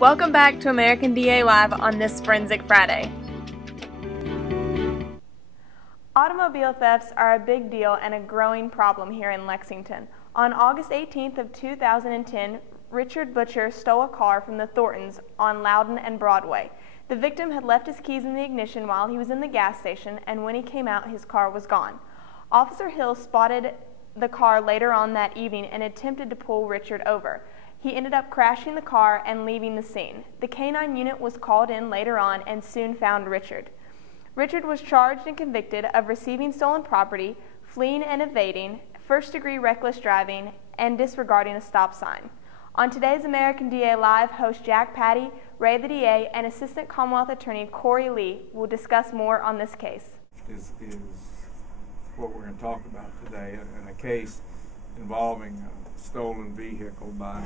Welcome back to American DA Live on this Forensic Friday. Automobile thefts are a big deal and a growing problem here in Lexington. On August 18th of 2010, Richard Butcher stole a car from the Thorntons on Loudon and Broadway. The victim had left his keys in the ignition while he was in the gas station, and when he came out, his car was gone. Officer Hill spotted the car later on that evening and attempted to pull Richard over. He ended up crashing the car and leaving the scene. The K-9 unit was called in later on and soon found Richard. Richard was charged and convicted of receiving stolen property, fleeing and evading, first-degree reckless driving, and disregarding a stop sign. On today's American DA Live, host Jack Patty, Ray the DA, and Assistant Commonwealth Attorney Corey Lee will discuss more on this case. Is what we're going to talk about today, in a case involving a stolen vehicle by,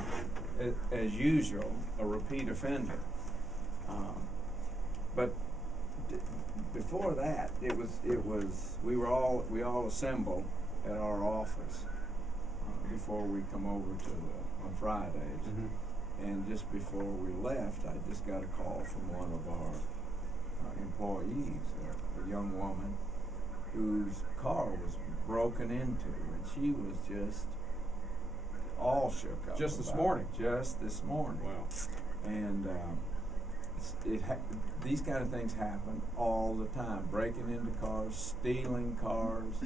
as usual, a repeat offender. But before that, we all assembled at our office before we come over on Fridays. Mm-hmm. And just before we left, I just got a call from one of our employees, a young woman whose car was broken into, and she was just all shook up. Just this morning? Just this morning. Wow. And these kind of things happen all the time. Breaking into cars, stealing cars,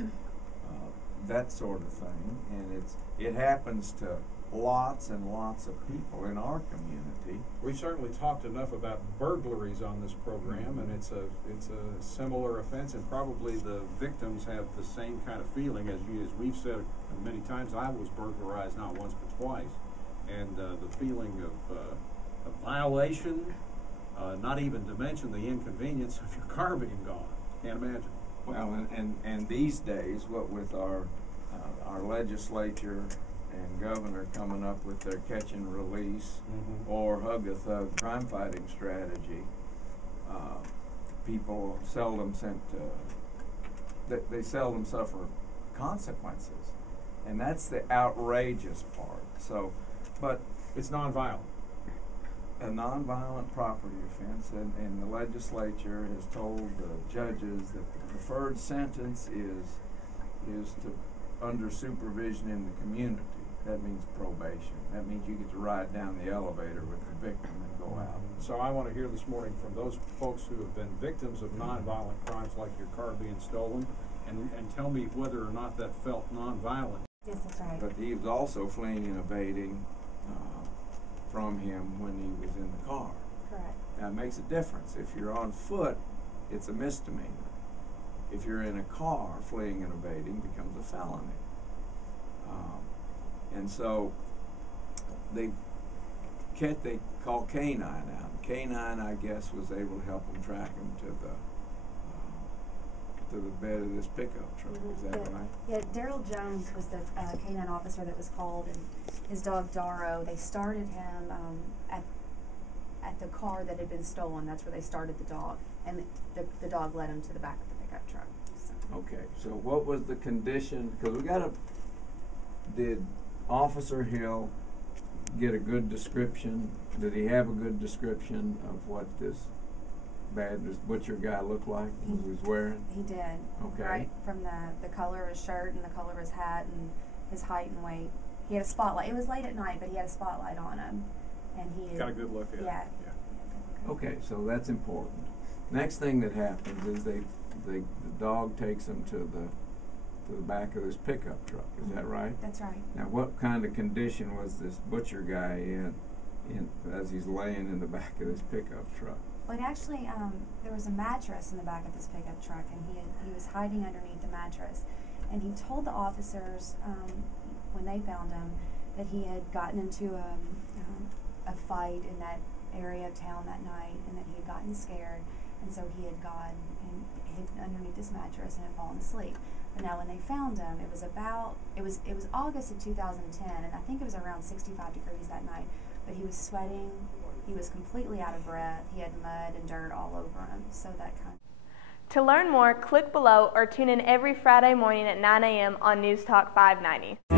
that sort of thing. And it happens to lots and lots of people in our community. We've certainly talked enough about burglaries on this program, and it's a similar offense, and probably the victims have the same kind of feeling as we've said many times. I was burglarized not once but twice, and the feeling of violation, not even to mention the inconvenience of your car being gone. Can't imagine. Well, and these days, what with our legislature and governor coming up with their catch and release, mm-hmm. or hug a thug crime fighting strategy, people seldom they seldom suffer consequences, and that's the outrageous part. So, but it's nonviolent. A nonviolent property offense, and the legislature has told the judges that the preferred sentence is to under supervision in the community. That means probation. That means you get to ride down the elevator with the victim and go out. So I want to hear this morning from those folks who have been victims of nonviolent crimes like your car being stolen, and tell me whether or not that felt nonviolent. Yes, that's right. But he was also fleeing and evading from him when he was in the car. Correct. Now it makes a difference. If you're on foot, it's a misdemeanor. If you're in a car, fleeing and evading becomes a felony. And so they call K-9 out. K-9, I guess, was able to help them track him to the bed of this pickup truck. Mm-hmm. Is that right? Yeah, Daryl Jones was the K-9 officer that was called, and his dog Darrow. They started him at the car that had been stolen. That's where they started the dog, and the dog led him to the back of the pickup truck. So. Okay, so what was the condition? Because did Officer Hill get a good description? Did he have a good description of what this butcher guy looked like he was wearing? He did. Okay. Right from the color of his shirt and the color of his hat and his height and weight. He had a spotlight. It was late at night, but he had a spotlight on him, and he got a good look at it. Yeah. Okay, so that's important. Next thing that happens is the dog takes him to the back of this pickup truck. Is that right? That's right. Now, what kind of condition was this butcher guy in as he's laying in the back of this pickup truck? Well, it actually, there was a mattress in the back of this pickup truck, and he was hiding underneath the mattress. And he told the officers when they found him that he had gotten into a fight in that area of town that night, and that he had gotten scared, and so he had gone and hid underneath this mattress and had fallen asleep. But now when they found him, it was August of 2010, and I think it was around 65 degrees that night. But he was sweating, he was completely out of breath, he had mud and dirt all over him, so that kind of. To learn more, click below or tune in every Friday morning at 9 a.m. on News Talk 590.